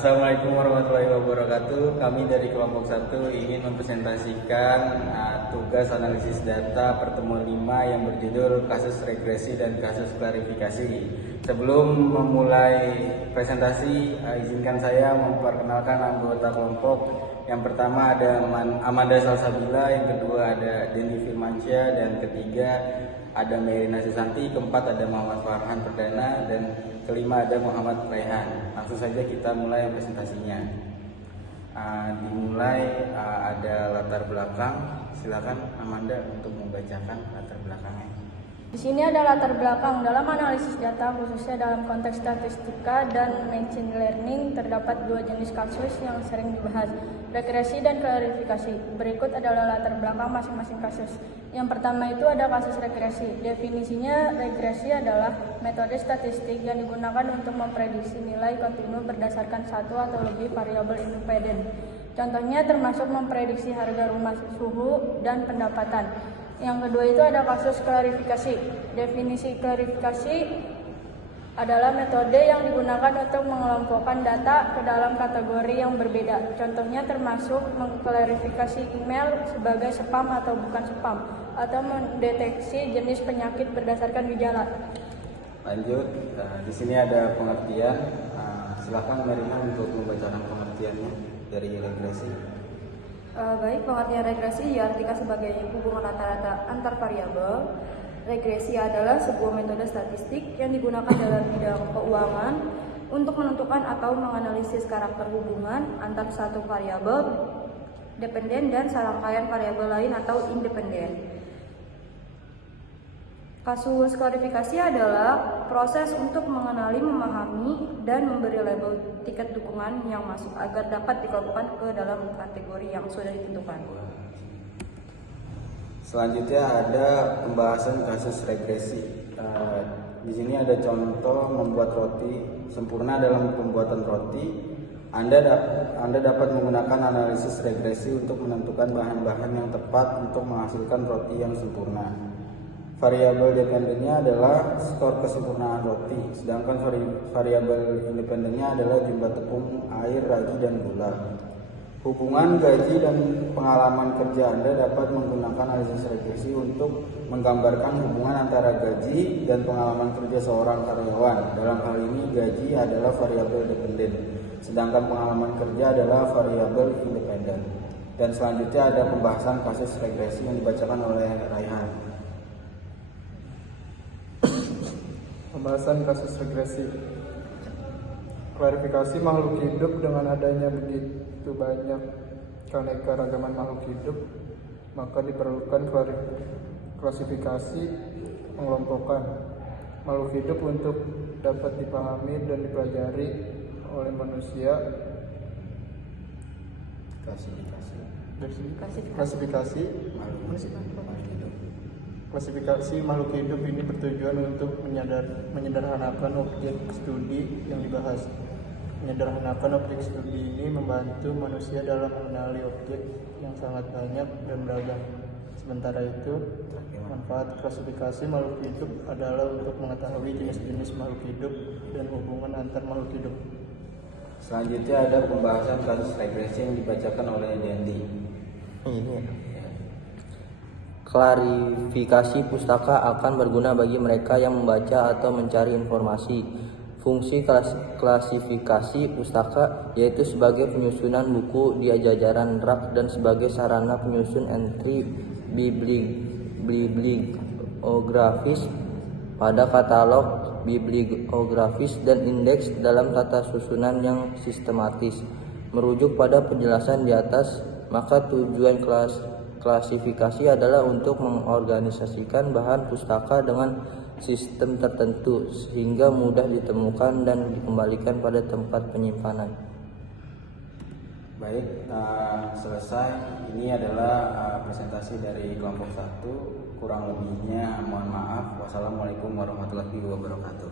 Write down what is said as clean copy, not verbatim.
Assalamualaikum warahmatullahi wabarakatuh. Kami dari kelompok 1 ingin mempresentasikan tugas analisis data pertemuan 5 yang berjudul kasus regresi dan kasus klarifikasi. Sebelum memulai presentasi, izinkan saya memperkenalkan anggota kelompok. Yang pertama ada Amanda Salsabila, yang kedua ada Denny Firmansyah, dan ketiga ada Merina Susanti, keempat ada Muhammad Farhan Perdana, dan kelima ada Muhammad Raihan. Langsung saja kita mulai presentasinya. Dimulai ada latar belakang. Silakan Amanda untuk membacakan latar belakangnya. Di sini ada latar belakang dalam analisis data, khususnya dalam konteks statistika dan machine learning. Terdapat dua jenis kasus yang sering dibahas, regresi dan klarifikasi. Berikut adalah latar belakang masing-masing kasus. Yang pertama itu ada kasus regresi. Definisinya, regresi adalah metode statistik yang digunakan untuk memprediksi nilai kontinu berdasarkan satu atau lebih variabel independen. Contohnya termasuk memprediksi harga rumah, suhu, dan pendapatan. Yang kedua itu ada kasus klarifikasi. Definisi klarifikasi adalah metode yang digunakan untuk mengelompokkan data ke dalam kategori yang berbeda. Contohnya termasuk mengklarifikasi email sebagai spam atau bukan spam, atau mendeteksi jenis penyakit berdasarkan gejala. Lanjut, di sini ada pengertian. Silakan Merina untuk membacakan pengertiannya dari regresi. Baik, pengertian regresi diartikan sebagai hubungan rata-rata antar variabel. Regresi adalah sebuah metode statistik yang digunakan dalam bidang keuangan untuk menentukan atau menganalisis karakter hubungan antar satu variabel dependen dan serangkaian variabel lain atau independen. Kasus klarifikasi adalah proses untuk mengenali, memahami, dan memberi label tiket dukungan yang masuk agar dapat dikelompokkan ke dalam kategori yang sudah ditentukan. Selanjutnya ada pembahasan kasus regresi. Di sini ada contoh membuat roti. Sempurna dalam pembuatan roti. Anda dapat menggunakan analisis regresi untuk menentukan bahan-bahan yang tepat untuk menghasilkan roti yang sempurna. Variabel dependennya adalah skor kesempurnaan roti, sedangkan variabel independennya adalah jumlah tepung, air, ragi, dan gula. Hubungan gaji dan pengalaman kerja Anda dapat menggunakan analisis regresi untuk menggambarkan hubungan antara gaji dan pengalaman kerja seorang karyawan. Dalam hal ini gaji adalah variabel dependen, sedangkan pengalaman kerja adalah variabel independen. Dan selanjutnya ada pembahasan kasus regresi yang dibacakan oleh Raihan. Pembahasan kasus regresi. Klarifikasi makhluk hidup. Dengan adanya begitu banyak keanekaragaman makhluk hidup, maka diperlukan klasifikasi pengelompokan makhluk hidup untuk dapat dipahami dan dipelajari oleh manusia. Klasifikasi makhluk hidup ini bertujuan untuk menyederhanakan objek studi yang dibahas. Menyederhanakan objek studi ini membantu manusia dalam mengenali objek yang sangat banyak dan beragam. Sementara itu, manfaat klasifikasi makhluk hidup adalah untuk mengetahui jenis-jenis makhluk hidup dan hubungan antar makhluk hidup. Selanjutnya ada pembahasan kasus regresi yang dibacakan oleh Dendi. Klarifikasi pustaka akan berguna bagi mereka yang membaca atau mencari informasi. Fungsi klasifikasi pustaka yaitu sebagai penyusunan buku di jajaran rak dan sebagai sarana penyusun entry bibliografis pada katalog bibliografis dan indeks dalam tata susunan yang sistematis. Merujuk pada penjelasan di atas, maka tujuan klasifikasi adalah untuk mengorganisasikan bahan pustaka dengan sistem tertentu sehingga mudah ditemukan dan dikembalikan pada tempat penyimpanan. Baik, selesai. Ini adalah presentasi dari kelompok 1. Kurang lebihnya mohon maaf. Wassalamualaikum warahmatullahi wabarakatuh.